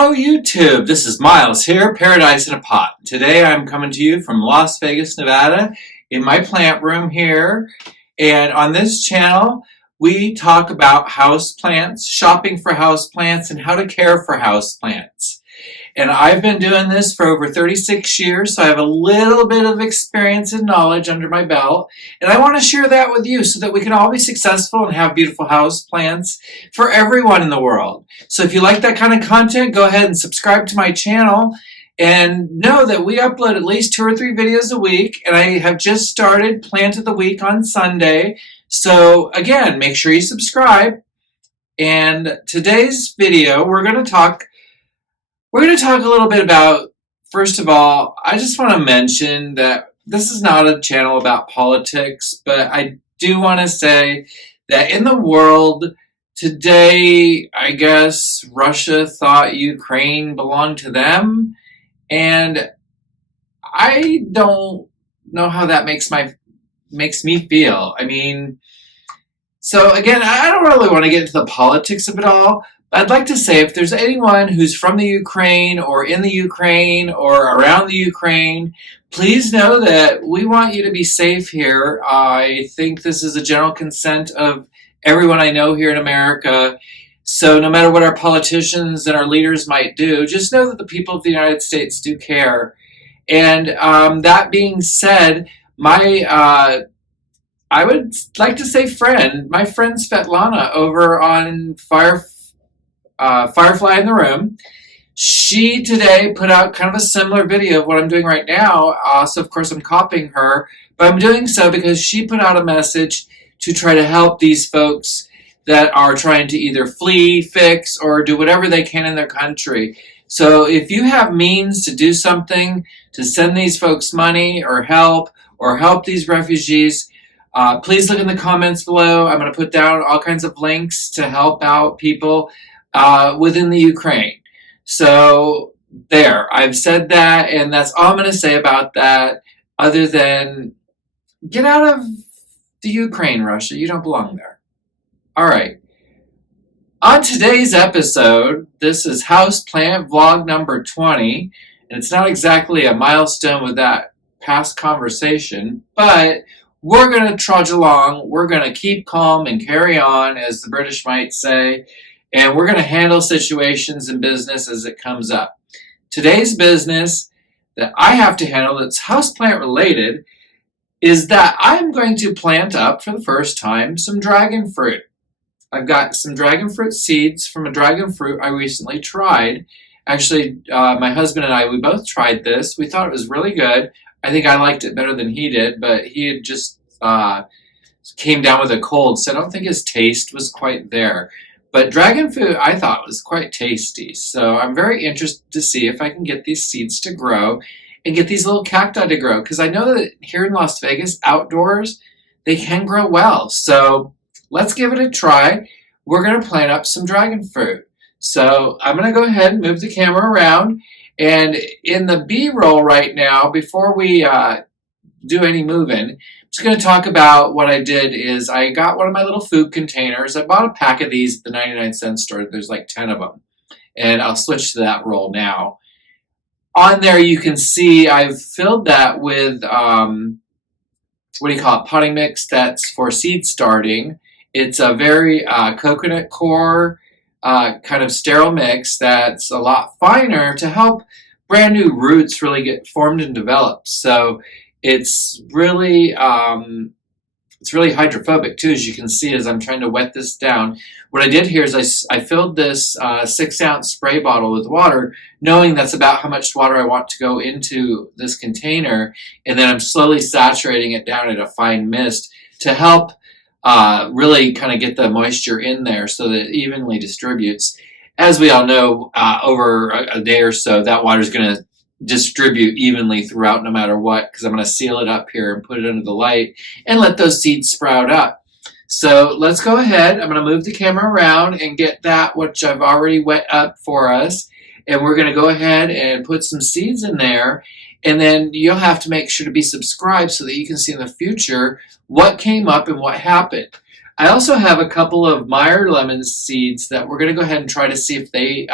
Hello YouTube, this is Miles here, Paradise in a Pot. Today I'm coming to you from Las Vegas, Nevada in my plant room here. And on this channel we talk about house plants, shopping for house plants, and how to care for house plants. And I've been doing this for over 36 years, so I have a little bit of experience and knowledge under my belt. And I want to share that with you so that we can all be successful and have beautiful house plants for everyone in the world. So if you like that kind of content, go ahead and subscribe to my channel. And know that we upload at least 2 or 3 videos a week. And I have just started Plant of the Week on Sunday. So again, make sure you subscribe. And today's video, we're going to talk a little bit about, first of all, I just want to mention that this is not a channel about politics, but I do want to say that in the world today, I guess Russia thought Ukraine belonged to them, and I don't know how that makes me feel. I mean, so again, I don't really want to get into the politics of it all. I'd like to say if there's anyone who's from the Ukraine or in the Ukraine or around the Ukraine, please know that we want you to be safe here. I think this is a general consent of everyone I know here in America. So no matter what our politicians and our leaders might do, just know that the people of the United States do care. And that being said, I would like to say my friend Svetlana over on Firefly in the Room. She today put out kind of a similar video of what I'm doing right now. So of course I'm copying her, but I'm doing so because she put out a message to try to help these folks that are trying to either flee, fix, or do whatever they can in their country. So if you have means to do something to send these folks money or help these refugees, please look in the comments below. I'm going to put down all kinds of links to help out people within the Ukraine. So there, I've said that, and that's all I'm going to say about that, other than get out of the Ukraine, Russia. You don't belong there. All right. On today's episode, this is Houseplant Vlog number 20, and it's not exactly a milestone with that past conversation, but we're going to trudge along. We're going to keep calm and carry on, as the British might say. And we're going to handle situations in business as it comes up. Today's business that I have to handle that's houseplant related is that I'm going to plant up for the first time some dragon fruit. I've got some dragon fruit seeds from a dragon fruit I recently tried. Actually, my husband and I, we both tried this. We thought it was really good. I think I liked it better than he did, but he had just came down with a cold, so I don't think his taste was quite there. But dragon fruit, I thought, was quite tasty. So I'm very interested to see if I can get these seeds to grow and get these little cacti to grow. Because I know that here in Las Vegas, outdoors, they can grow well. So let's give it a try. We're going to plant up some dragon fruit. So I'm going to go ahead and move the camera around. And in the B-roll right now, before we do any moving, I'm just going to talk about what I did is I got one of my little food containers. I bought a pack of these at the 99-cent store. There's like 10 of them. And I'll switch to that roll now. On there you can see I've filled that with, potting mix that's for seed starting. It's a very coconut core kind of sterile mix that's a lot finer to help brand new roots really get formed and developed. So it's really hydrophobic too, as you can see as I'm trying to wet this down. What I did here is I filled this 6-ounce spray bottle with water, knowing that's about how much water I want to go into this container, and then I'm slowly saturating it down at a fine mist to help really kind of get the moisture in there so that it evenly distributes. As we all know, over a day or so, that water is going to distribute evenly throughout no matter what, because I'm going to seal it up here and put it under the light and let those seeds sprout up. So let's go ahead. I'm going to move the camera around and get that which I've already wet up for us. And we're going to go ahead and put some seeds in there. And then you'll have to make sure to be subscribed so that you can see in the future what came up and what happened. I also have a couple of Meyer lemon seeds that we're going to go ahead and try to see if they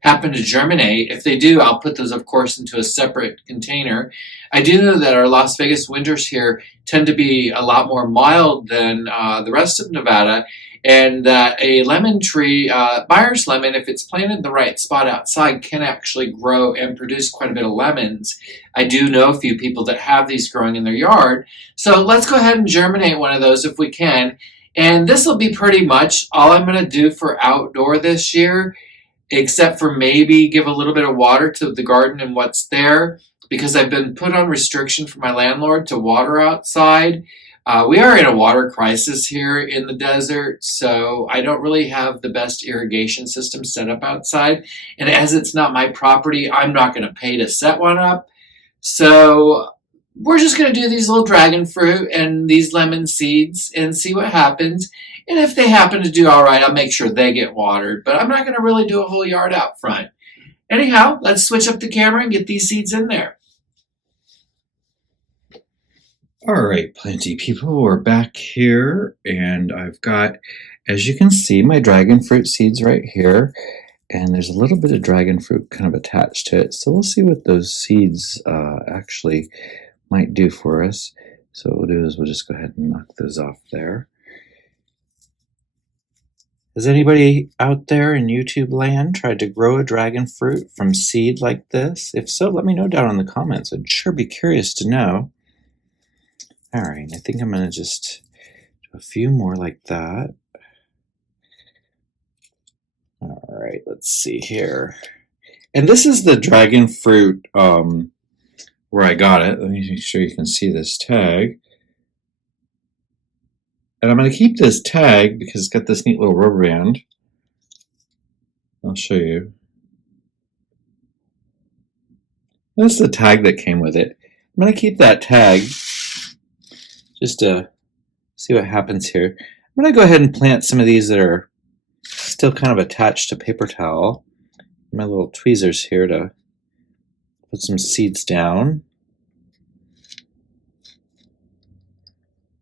happen to germinate. If they do, I'll put those, of course, into a separate container. I do know that our Las Vegas winters here tend to be a lot more mild than the rest of Nevada, and that a lemon tree, Myers lemon, if it's planted in the right spot outside, can actually grow and produce quite a bit of lemons. I do know a few people that have these growing in their yard. So let's go ahead and germinate one of those if we can. And this will be pretty much all I'm going to do for outdoor this year, except for maybe give a little bit of water to the garden and what's there, because I've been put on restriction from my landlord to water outside. We are in a water crisis here in the desert, so I don't really have the best irrigation system set up outside. And as it's not my property, I'm not going to pay to set one up. So we're just going to do these little dragon fruit and these lemon seeds and see what happens. And if they happen to do all right, I'll make sure they get watered. But I'm not going to really do a whole yard out front. Anyhow, let's switch up the camera and get these seeds in there. All right, plenty people, we're back here, and I've got, as you can see, my dragon fruit seeds right here, and there's a little bit of dragon fruit kind of attached to it, so we'll see what those seeds actually might do for us. So what we'll do is we'll just go ahead and knock those off there. Has anybody out there in YouTube land tried to grow a dragon fruit from seed like this? If so, let me know down in the comments. I'd sure be curious to know. All right, I think I'm going to just do a few more like that. All right, let's see here. And this is the dragon fruit where I got it. Let me make sure you can see this tag. And I'm going to keep this tag because it's got this neat little rubber band. I'll show you. This is the tag that came with it. I'm going to keep that tag just to see what happens here. I'm going to go ahead and plant some of these that are still kind of attached to paper towel. My little tweezers here to put some seeds down.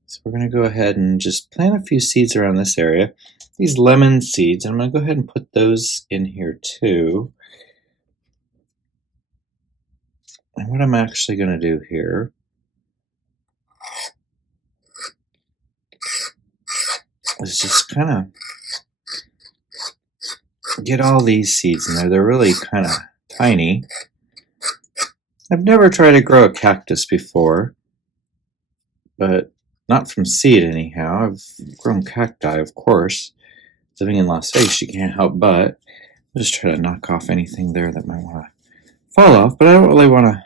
So we're going to go ahead and just plant a few seeds around this area. These lemon seeds, I'm going to go ahead and put those in here too. And what I'm actually going to do here is just kind of get all these seeds in there. They're really kind of tiny. I've never tried to grow a cactus before, but not from seed anyhow. I've grown cacti, of course. Living in Las Vegas, you can't help but. I'll just try to knock off anything there that might want to fall off, but I don't really want to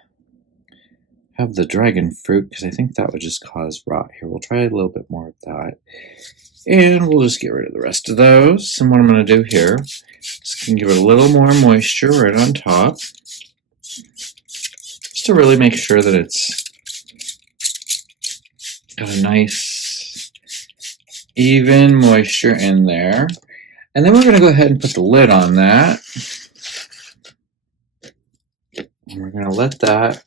have the dragon fruit because I think that would just cause rot here. We'll try a little bit more of that. And we'll just get rid of the rest of those. And what I'm going to do here is can give it a little more moisture right on top, just to really make sure that it's got a nice even moisture in there. And then we're going to go ahead and put the lid on that. And we're going to let that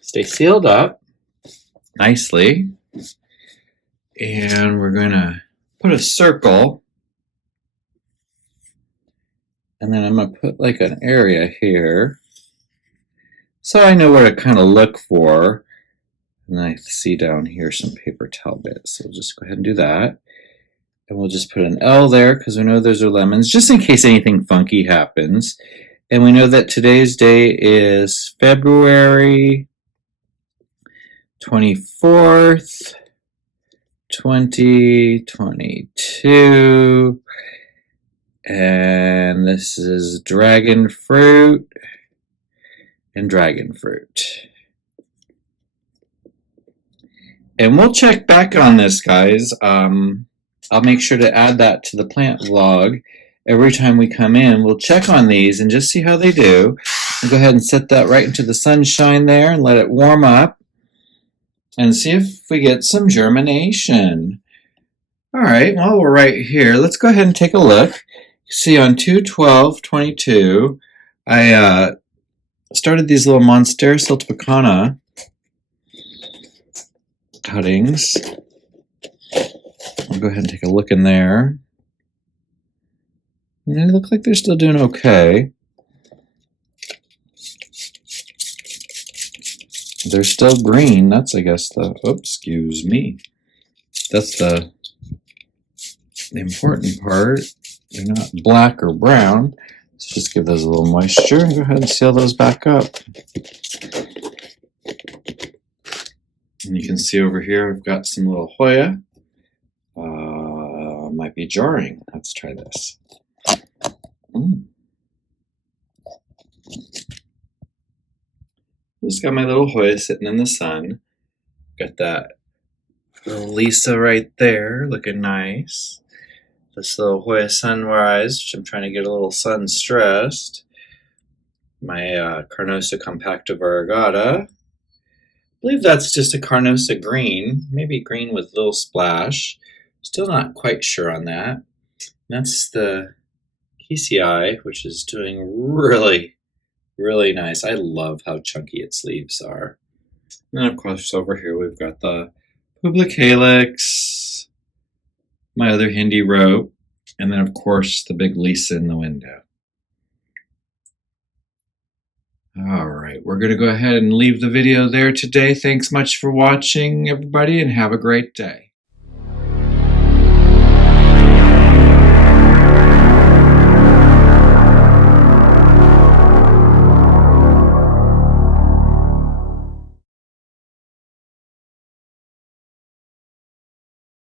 stay sealed up nicely. And we're going to put a circle. And then I'm going to put like an area here, so I know where to kind of look for. And I see down here some paper towel bits. So we'll just go ahead and do that. And we'll just put an L there because we know those are lemons, just in case anything funky happens. And we know that today's day is February 24th, 2022. And this is dragon fruit and dragon fruit. And we'll check back on this, guys. I'll make sure to add that to the plant vlog. Every time we come in, we'll check on these and just see how they do. We'll go ahead and set that right into the sunshine there and let it warm up and see if we get some germination. All right, well, we're right here. Let's go ahead and take a look. See, on 2/12/22, I started these little Monstera siltepecana cuttings. I'll go ahead and take a look in there. They look like they're still doing okay. They're still green. That's, I guess, excuse me. That's the important part. They're not black or brown. Let's just give those a little moisture and go ahead and seal those back up. And you can see over here I've got some little Hoya. Might be jarring. Let's try this. Just got my little Hoya sitting in the sun. Got that little Lisa right there looking nice. This little Hoya sunrise, which I'm trying to get a little sun stressed. My Carnosa compacta variegata. I believe that's just a Carnosa green, maybe green with a little splash. Still not quite sure on that. That's the KCI, which is doing really, really nice. I love how chunky its leaves are. And then, of course, over here we've got the Public Calyx, my other Hindi rope, and then, of course, the big Lisa in the window. All right, we're going to go ahead and leave the video there today. Thanks much for watching, everybody, and have a great day.